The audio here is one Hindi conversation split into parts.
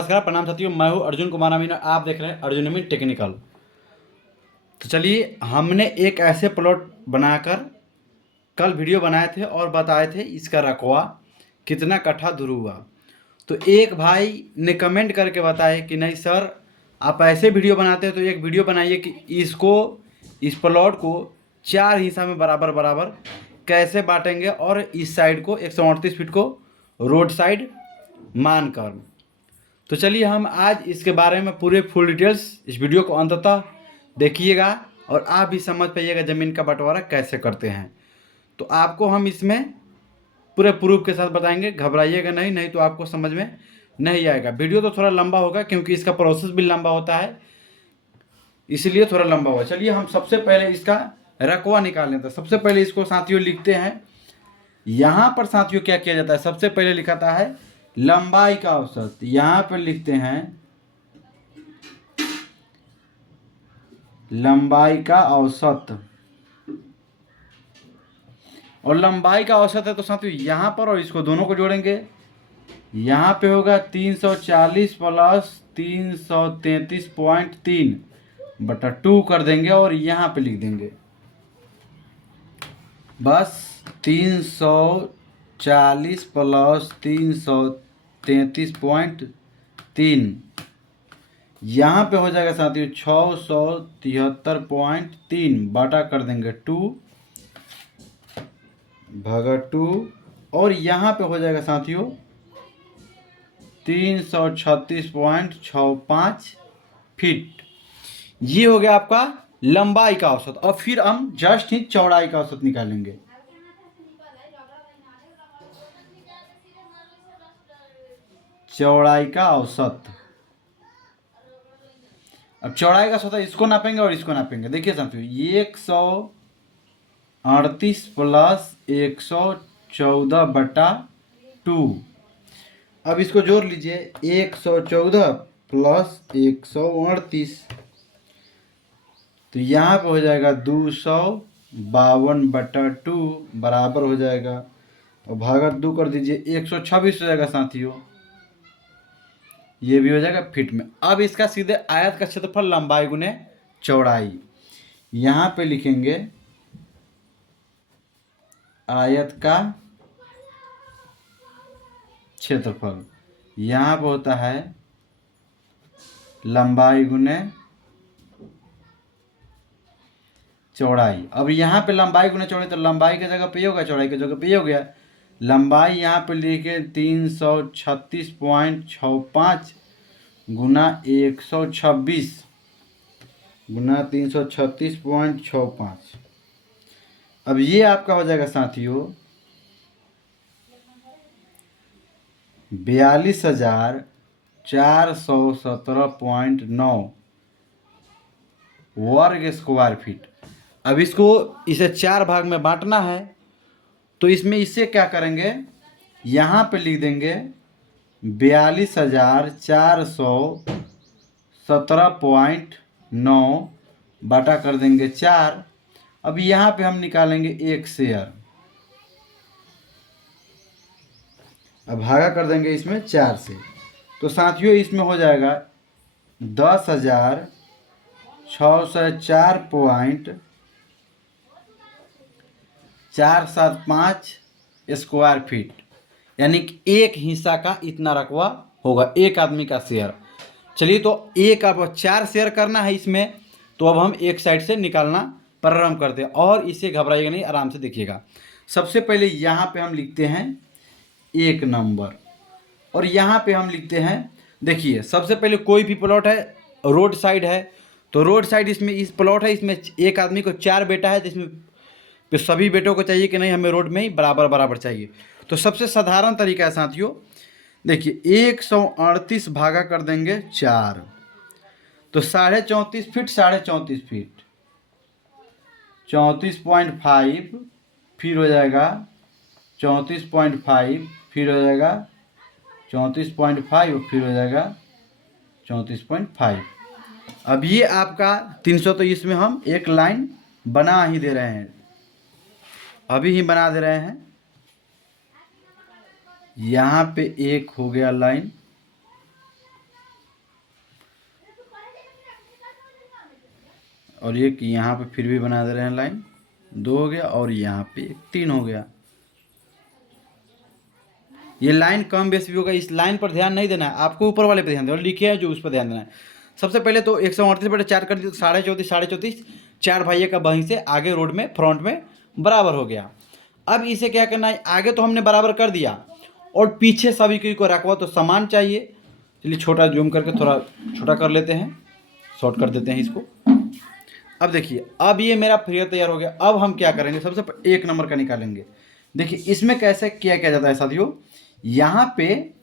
नमस्कार, प्रणाम साथियों। मैं हूं अर्जुन कुमार अमीन और आप देख रहे हैं अर्जुन अमीन टेक्निकल। तो चलिए, हमने एक ऐसे प्लॉट बनाकर कल वीडियो बनाए थे और बताए थे इसका रकवा कितना कट्ठा धुरुआ। तो एक भाई ने कमेंट करके बताया कि नहीं सर, आप ऐसे वीडियो बनाते हैं तो एक वीडियो बनाइए कि इस प्लॉट को 4 हिस्सा में बराबर बराबर कैसे बांटेंगे और इस साइड को 138 फीट को रोड साइड मानकर। तो चलिए, हम आज इसके बारे में पूरे फुल डिटेल्स इस वीडियो को अंततः देखिएगा और आप भी समझ पाइएगा ज़मीन का बंटवारा कैसे करते हैं। तो आपको हम इसमें पूरे प्रूफ के साथ बताएंगे, घबराइएगा नहीं, नहीं तो आपको समझ में नहीं आएगा। वीडियो तो थोड़ा लंबा होगा क्योंकि इसका प्रोसेस भी लंबा होता है, इसलिए थोड़ा लंबा होगा। चलिए, हम सबसे पहले इसका रकवा निकाल लेते हैं। सबसे पहले इसको साथियों लिखते हैं। यहाँ पर साथियों क्या किया जाता है, सबसे पहले लिखाता है लंबाई का औसत। यहाँ पर लिखते हैं लंबाई का औसत, और लंबाई का औसत है तो साथियों यहाँ पर और इसको दोनों को जोड़ेंगे। यहाँ पे होगा 340 प्लस 333.3 बटा 2 कर देंगे और यहाँ पे लिख देंगे बस 340 प्लस 333.3। यहाँ पे हो जाएगा साथियों 673.3 बाटा कर देंगे 2 भागा 2, और यहाँ पे हो जाएगा साथियों 336.65 फीट। ये हो गया आपका लंबाई का औसत। और फिर हम जस्ट ही चौड़ाई का औसत निकालेंगे। चौड़ाई का औसत, अब चौड़ाई का औसत इसको नापेंगे और इसको नापेंगे। देखिए साथियों 138 प्लस 114 बटा 2। अब इसको जोड़ लीजिए 114 प्लस 138, तो यहाँ पे हो जाएगा 252 बटा 2 बराबर हो जाएगा, और भागा 2 कर दीजिए 126 हो जाएगा साथियों। ये भी हो जाएगा फीट में। अब इसका सीधे आयत का क्षेत्रफल लंबाई गुने चौड़ाई, यहाँ पे लिखेंगे आयत का क्षेत्रफल, यहाँ पे होता है लंबाई गुने चौड़ाई। अब यहाँ पे लंबाई गुना चौड़ाई, तो लंबाई की जगह पे होगा, चौड़ाई की जगह पे हो गया। लंबाई यहाँ पे लिखे 336.65 गुना 126 गुना 336.65। अब ये आपका हो जाएगा साथियों 42,417.9 वर्ग स्क्वायर फीट। अब इसको इसे 4 भाग में बांटना है, तो इसमें इससे क्या करेंगे, यहाँ पे लिख देंगे 42,417.9 बाटा कर देंगे 4। अब यहाँ पे हम निकालेंगे 1 शेयर, अब भागा कर देंगे इसमें 4 से। तो साथियों इसमें हो जाएगा 10,604.475 स्क्वायर फीट, यानी कि एक हिस्सा का इतना रकबा होगा, एक आदमी का शेयर। चलिए, तो एक अब 4 शेयर करना है इसमें, तो अब हम एक साइड से निकालना प्रारंभ करते हैं, और इसे घबराइएगा नहीं, आराम से देखिएगा। सबसे पहले यहाँ पे हम लिखते हैं 1 नंबर, और यहाँ पे हम लिखते हैं, देखिए सबसे पहले कोई भी प्लॉट है रोड साइड है, तो रोड साइड इसमें इस प्लॉट है, इसमें एक आदमी को 4 बेटा है, तो इसमें पे सभी बेटों को चाहिए कि नहीं, हमें रोड में ही बराबर बराबर चाहिए। तो सबसे साधारण तरीका है साथियों, देखिए 138 भागा कर देंगे 4, तो 34.5 फीट, 34.5 फीट 34.5, फिर हो जाएगा 34.5, फिर हो जाएगा 34.5, फिर हो जाएगा 34.5। अब ये आपका 300, तो इसमें हम एक लाइन बना ही दे रहे हैं, अभी ही बना दे रहे हैं। यहाँ पे एक हो गया लाइन, और एक यहाँ पे फिर भी बना दे रहे हैं लाइन, 2 हो गया, और यहाँ पे 3 हो गया। ये लाइन कम बेस भी होगा, इस लाइन पर ध्यान नहीं देना है आपको, ऊपर वाले पे ध्यान देना, और लिखे हैं जो उस पर ध्यान देना है। सबसे पहले तो 138/4 कर दिया तो 34.5 34, 4 भाई का वहीं से आगे रोड में फ्रंट में बराबर हो गया। अब इसे क्या करना है, आगे तो हमने बराबर कर दिया और पीछे सभी को रखवा तो समान चाहिए। चलिए छोटा जूम करके थोड़ा छोटा कर लेते हैं, शॉर्ट कर देते हैं इसको। अब देखिए, अब ये मेरा फिगर तैयार हो गया। अब हम क्या करेंगे, सबसे पहले 1 नंबर का निकालेंगे। देखिए इसमें कैसे क्या किया जाता है साथियों, यहाँ पे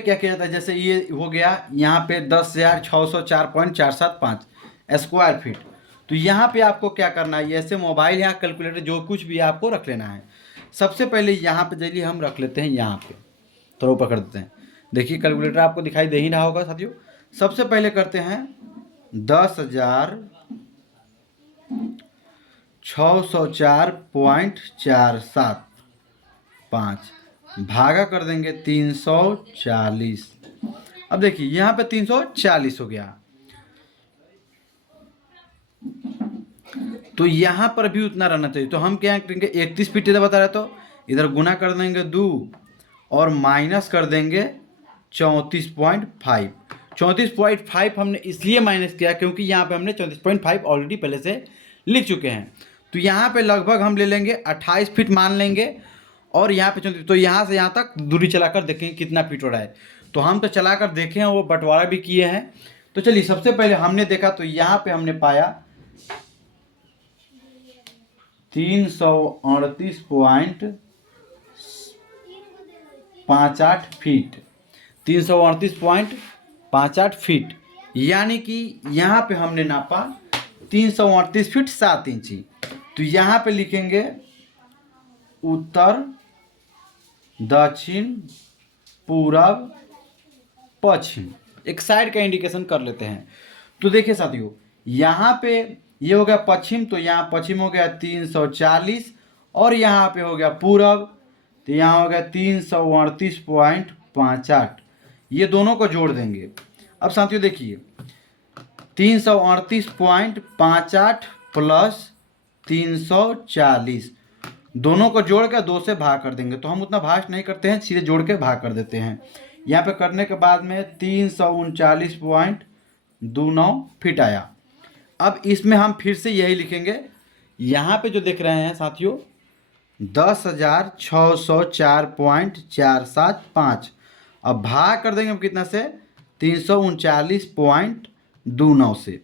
क्या किया जाता है, जैसे ये हो गया यहाँ पे 10,604.475 स्क्वायर फीट। तो यहाँ पे आपको क्या करना है, ऐसे मोबाइल या कैलकुलेटर जो कुछ भी आपको रख लेना है। सबसे पहले यहाँ पे चलिए हम रख लेते हैं, यहाँ पे थोड़ा ऊपर कर देते हैं। देखिए कैलकुलेटर आपको दिखाई दे ही रहा होगा साथियों। सबसे पहले करते हैं 10,604.475 भागा कर देंगे 340। अब देखिए यहाँ पे 340 हो गया, तो यहाँ पर भी उतना रहना चाहिए। तो हम क्या करेंगे, 31 फीट इधर बता रहे तो इधर गुना कर देंगे 2 और माइनस कर देंगे 34.5। 34.5 हमने इसलिए माइनस किया क्योंकि यहाँ पे हमने 34.5 ऑलरेडी पहले से लिख चुके हैं। तो यहाँ पे लगभग हम ले लेंगे 28 फीट मान लेंगे, और यहाँ पे 34, तो यहाँ से यहाँ तक दूरी चलाकर देखेंगे कितना फीट हो रहा है। तो हम तो चलाकर देखे हैं, वो बंटवारा भी किए हैं। तो चलिए सबसे पहले हमने देखा तो यहाँ पे हमने पाया 338.58 फीट, 338.58 फीट, यानी कि यहाँ पे हमने नापा 338 फीट 7 इंची। तो यहाँ पे लिखेंगे उत्तर दक्षिण पूरब पश्चिम, एक साइड का इंडिकेशन कर लेते हैं। तो देखिए साथियों, यहाँ पे ये हो गया पश्चिम, तो यहाँ पश्चिम हो गया 340, और यहाँ पे हो गया पूरब, तो यहाँ हो गया 338.58। ये दोनों को जोड़ देंगे। अब साथियों देखिए 338.58 प्लस 340, दोनों को जोड़ कर 2 से भाग कर देंगे। तो हम उतना भाग नहीं करते हैं, सीधे जोड़ के भाग कर देते हैं। यहाँ पे करने के बाद में 339.29 फीट आया। अब इसमें हम फिर से यही लिखेंगे, यहाँ पे जो देख रहे हैं साथियों 10,604.475, अब भाग कर देंगे हम कितना से, 339.29 से।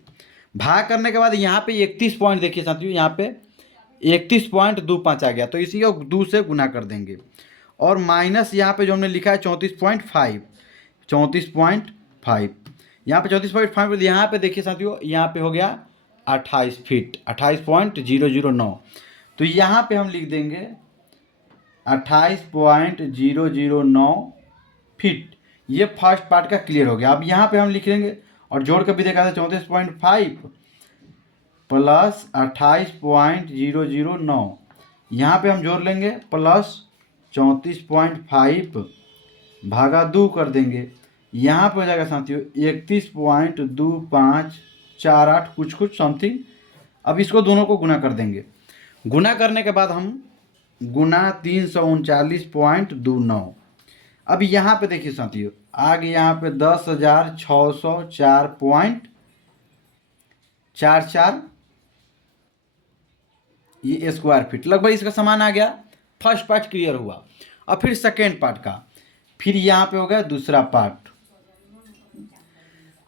भाग करने के बाद यहाँ पे 31 पॉइंट देखिए साथियों, यहाँ पे 31.25 आ गया, तो इसी को 2 से गुना कर देंगे, और माइनस यहाँ पे जो हमने लिखा है 34.5, 34.5, यहाँ पे 34.5, यहाँ पे देखिए साथियों यहाँ पे हो गया 28 फीट, 28.009। तो यहाँ पे हम लिख देंगे 28.009 फीट। ये फर्स्ट पार्ट का क्लियर हो गया। अब यहाँ पे हम लिख लेंगे और जोड़ कर भी देखा था 34.5 प्लस 28.009, यहाँ पे हम जोड़ लेंगे प्लस 34.5 भागा 2 कर देंगे, यहाँ पे हो जाएगा साथियों 31.2548 कुछ समथिंग। अब इसको दोनों को गुना कर देंगे, गुना करने के बाद हम गुना 339.29। अब यहाँ पे देखिए साथियों आगे यहाँ पे 10,604.44 ये स्क्वायर फीट लगभग इसका समान आ गया। फर्स्ट पार्ट क्लियर हुआ। अब फिर सेकेंड पार्ट का, फिर यहाँ पे हो गया दूसरा पार्ट।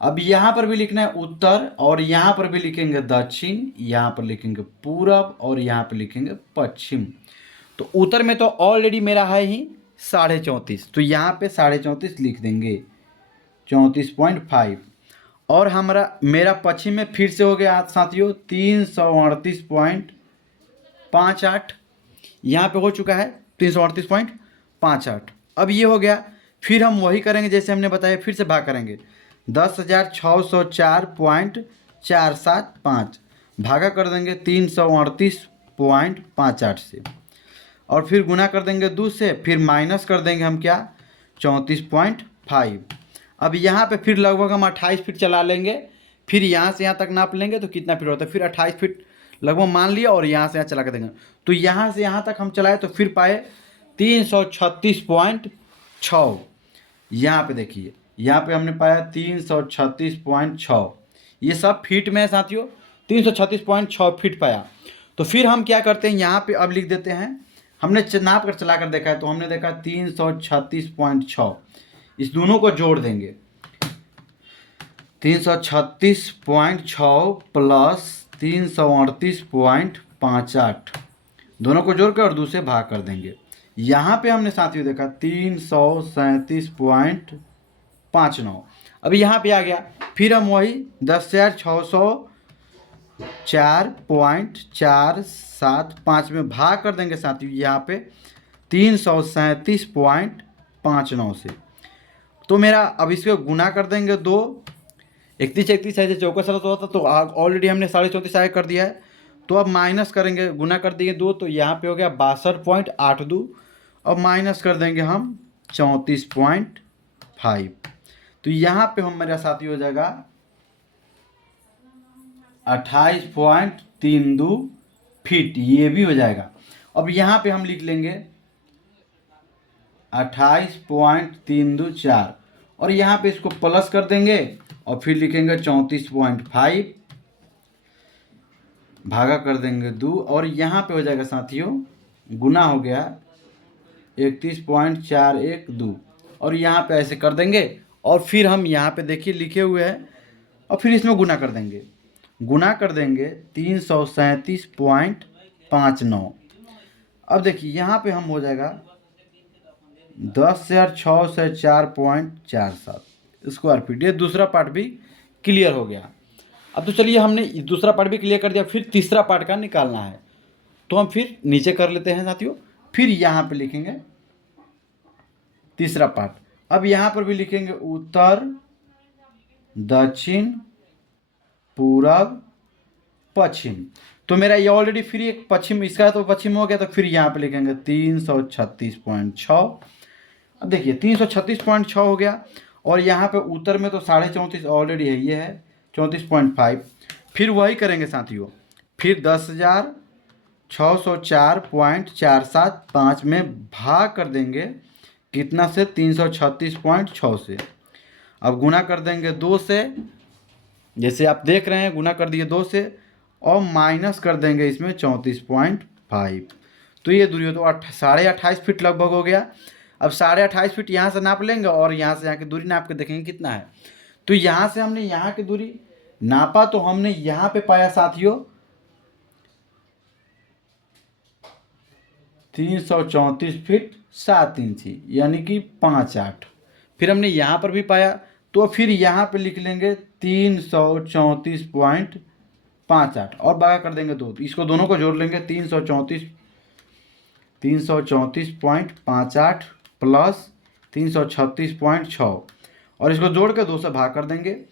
अब यहाँ पर भी लिखना है उत्तर, और यहाँ पर भी लिखेंगे दक्षिण, यहाँ पर लिखेंगे पूरब, और यहाँ पर लिखेंगे पश्चिम। तो उत्तर में तो ऑलरेडी मेरा है ही 34.5, तो यहाँ पे 34.5 लिख देंगे, 34.5। और मेरा पश्चिम में फिर से हो गया साथियों 338.58, यहाँ पे हो चुका है 338.58। अब ये हो गया, फिर हम वही करेंगे जैसे हमने बताया, फिर से भाग करेंगे 10,604.475 भागा कर देंगे 338.58 से, और फिर गुना कर देंगे 2 से, फिर माइनस कर देंगे हम क्या 34.5। अब यहाँ पे फिर लगभग हम 28 फीट चला लेंगे, फिर यहाँ से यहाँ तक नाप लेंगे तो कितना फीट होता है, फिर 28 फीट लगभग मान लिया और यहाँ से यहाँ चला कर देंगे। तो यहाँ से यहाँ तक हम चलाए तो फिर पाए 336.6। यहाँ पे देखिए, यहाँ पे हमने पाया 336.6, ये सब फीट में है साथियों, 336.6 फीट पाया। तो फिर हम क्या करते हैं, यहाँ पे अब लिख देते हैं, हमने नाप कर चला कर देखा है तो हमने देखा 336.6, इस दोनों को जोड़ देंगे, 336.6 प्लस 338.58, दोनों को जोड़ कर और दूसरे भाग कर देंगे। यहाँ पे हमने साथियों देखा 337.59। अभी यहाँ पे आ गया, फिर हम वही 10,604.475 में भाग कर देंगे साथियों, यहाँ पे 337.59 से। तो मेरा अब इसको गुना कर देंगे 2, 31 ऐसे चौका सला तो होता, तो ऑलरेडी हमने 34.5 आगे कर दिया है। तो अब माइनस करेंगे, गुना कर दिए 2 तो यहाँ पे हो गया 62.82, अब माइनस कर देंगे हम 34.5, तो यहाँ पे हम मेरा साथी हो जाएगा 28.32 फीट, ये भी हो जाएगा। अब यहाँ पे हम लिख लेंगे 28.324 और यहाँ पे इसको प्लस कर देंगे और फिर लिखेंगे 34.5, भागा कर देंगे 2 और यहाँ पे हो जाएगा साथियों गुना हो गया 31.412 और यहाँ पे ऐसे कर देंगे और फिर हम यहाँ पे देखिए लिखे हुए हैं और फिर इसमें गुना कर देंगे, 337.59। अब देखिए यहाँ पे हम हो जाएगा 10,604.47 स्क्वायर फीट। ये दूसरा पार्ट भी क्लियर हो गया। अब तो चलिए हमने दूसरा पार्ट भी क्लियर कर दिया, फिर तीसरा पार्ट का निकालना है, तो हम फिर नीचे कर लेते हैं साथियों। फिर यहाँ पे लिखेंगे तीसरा पार्ट। अब यहाँ पर भी लिखेंगे उत्तर, दक्षिण, पूरब, पश्चिम। तो मेरा ये ऑलरेडी फिर एक पश्चिम, इसका तो पश्चिम हो गया, तो फिर यहाँ पे लिखेंगे 336.6। अब देखिए 336.6 हो गया और यहाँ पे उत्तर में तो 34.5 ऑलरेडी है, ये है 34.5। फिर वही करेंगे साथियों, फिर 10,604.475 में भाग कर देंगे कितना से, 336.6 से। अब गुना कर देंगे 2 से, जैसे आप देख रहे हैं गुना कर दिए 2 से और माइनस कर देंगे इसमें 34.5। तो ये दूरी हो तो 28.5 फीट लगभग हो गया। अब 28.5 फीट यहाँ से नाप लेंगे और यहाँ से यहाँ की दूरी नाप के देखेंगे कितना है। तो यहाँ से हमने यहाँ की दूरी नापा तो हमने यहाँ पे पाया साथियों 334 फीट 7 इंची यानी कि 5.8। फिर हमने यहाँ पर भी पाया तो फिर यहाँ पे लिख लेंगे 334.58 और भागा कर देंगे 2, तो इसको दोनों को जोड़ लेंगे 334.58 प्लस 336.6 और इसको जोड़ के 2 से भाग कर देंगे।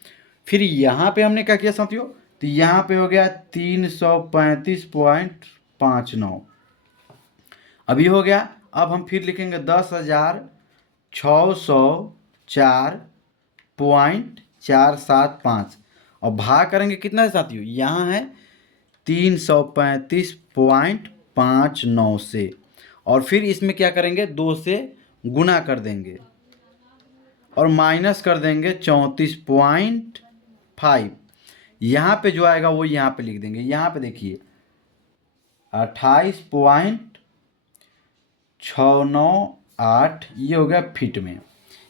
फिर यहाँ पे हमने क्या किया साथियों, तो यहाँ पे हो गया 335.59, अभी हो गया। अब हम फिर लिखेंगे 10,604.475 और भाग करेंगे कितना है साथियों, यहाँ है 335.59 से और फिर इसमें क्या करेंगे 2 से गुना कर देंगे और माइनस कर देंगे 34.5। यहाँ पे जो आएगा वो यहाँ पे लिख देंगे। यहाँ पे देखिए 28.698 ये हो गया फीट में,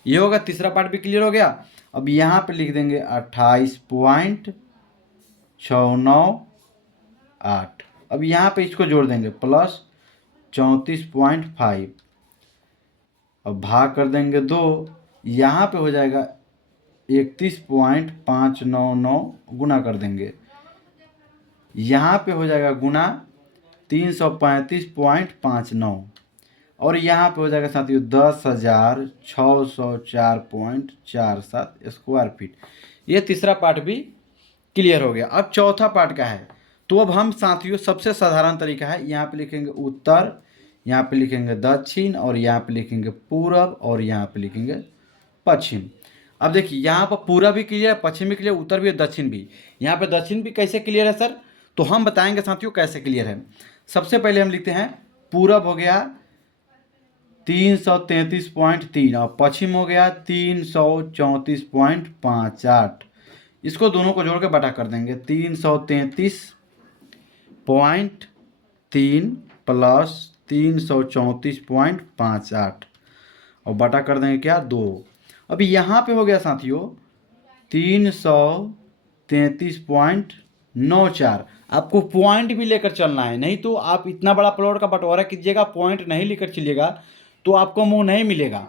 ये होगा। तीसरा पार्ट भी क्लियर हो गया। अब यहाँ पे लिख देंगे 28.698। अब यहाँ पे इसको जोड़ देंगे प्लस 34.5 अब भाग कर देंगे 2, यहाँ पे हो जाएगा 31.599 गुना कर देंगे, यहाँ पे हो जाएगा गुना 335.59 और यहाँ पे हो जाएगा साथियों 10,604.47 स्क्वायर फीट। ये तीसरा पार्ट भी क्लियर हो गया। अब चौथा पार्ट का है, तो अब हम साथियों सबसे साधारण तरीका है, यहाँ पे लिखेंगे उत्तर, यहाँ पे लिखेंगे दक्षिण और यहाँ पे लिखेंगे पूरब और यहाँ पे लिखेंगे पश्चिम। अब देखिए यहाँ पर पूरा भी क्लियर है, पश्चिम भी क्लियर, उत्तर भी है, दक्षिण भी। यहाँ पे दक्षिण भी कैसे क्लियर है सर, तो हम बताएंगे साथियों कैसे क्लियर है। सबसे पहले हम लिखते हैं पूरब हो गया 333.3 और पश्चिम हो गया 334.58। इसको दोनों को जोड़ के बटा कर देंगे 333.3 प्लस 334.58 और बटा कर देंगे क्या 2। अभी यहाँ पे हो गया साथियों 333.94। आपको पॉइंट भी लेकर चलना है, नहीं तो आप इतना बड़ा प्लॉट का बंटवारा कीजिएगा पॉइंट नहीं लेकर चलिएगा तो आपको मुंह नहीं मिलेगा,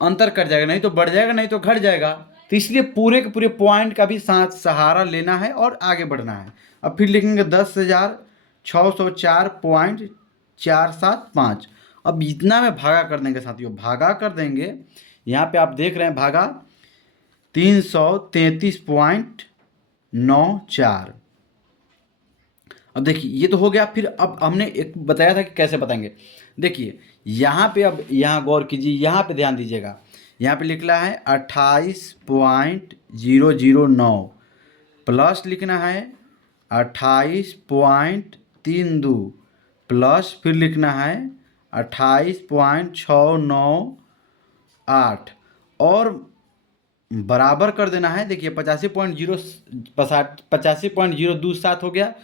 अंतर कर जाएगा, नहीं तो बढ़ जाएगा नहीं तो घट जाएगा। तो इसलिए पूरे के पूरे पॉइंट का भी साथ सहारा लेना है और आगे बढ़ना है। अब फिर लिखेंगे 10,604.475। अब इतना में भागा कर देंगे साथियों, भागा कर देंगे, यहाँ पे आप देख रहे हैं भागा 333.94। अब देखिए ये तो हो गया। फिर अब हमने एक बताया था कि कैसे बताएंगे। देखिए यहाँ पे, अब यहाँ गौर कीजिए, यहाँ पे ध्यान दीजिएगा, यहाँ पे लिखना है 28.009 प्लस लिखना है 28.32 प्लस फिर लिखना है 28.698 और बराबर कर देना है। देखिए 85.027 हो गया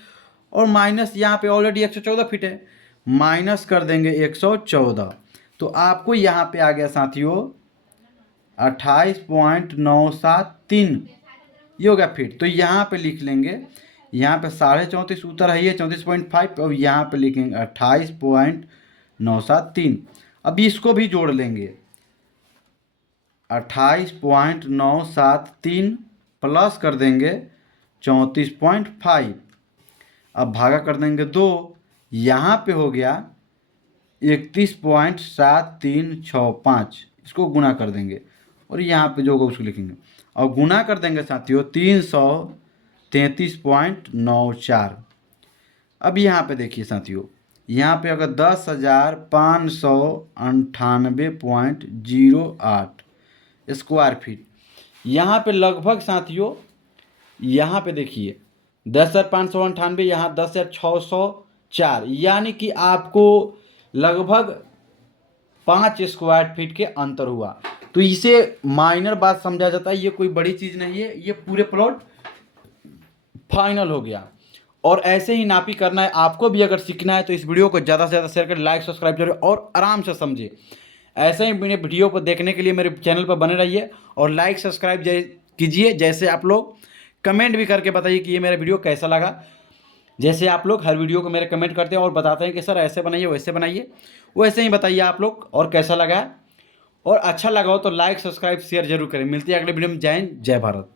और माइनस यहाँ पे ऑलरेडी 114 फीट है, माइनस कर देंगे 114। तो आपको यहाँ पे आ गया साथियों 28.973, ये हो गया फीट। तो यहाँ पे लिख लेंगे, यहाँ पे 34.5 उत्तर है ये 34.5 और यहाँ पे लिखेंगे 28.973। अब इसको भी जोड़ लेंगे 28.973 प्लस कर देंगे 34.5। अब भागा कर देंगे 2, यहाँ पे हो गया 31.7365, इसको गुना कर देंगे और यहाँ पे जो होगा उसको लिखेंगे और गुना कर देंगे साथियों 333.94। अब यहाँ पे देखिए साथियों, यहाँ पे अगर 10,598.08 स्क्वायर फीट, यहाँ पे लगभग साथियों, यहाँ पे देखिए 10,598, यहाँ 10,604, यानी कि आपको लगभग 5 स्क्वायर फीट के अंतर हुआ। तो इसे माइनर बात समझा जाता है, ये कोई बड़ी चीज़ नहीं है, ये पूरे प्लॉट फाइनल हो गया। और ऐसे ही नापी करना है। आपको भी अगर सीखना है तो इस वीडियो को ज़्यादा से ज़्यादा शेयर करें, लाइक सब्सक्राइब करें और आराम से समझिए। ऐसे ही मेरे वीडियो को देखने के लिए मेरे चैनल पर बने रहिए और लाइक सब्सक्राइब कीजिए। जैसे आप लोग कमेंट भी करके बताइए कि ये मेरा वीडियो कैसा लगा। जैसे आप लोग हर वीडियो को मेरे कमेंट करते हैं और बताते हैं कि सर ऐसे बनाइए वैसे बनाइए, वैसे ही बताइए आप लोग और कैसा लगा। और अच्छा लगा हो तो लाइक सब्सक्राइब शेयर जरूर करें। मिलती है अगले वीडियो में। जय हिंद, जय भारत।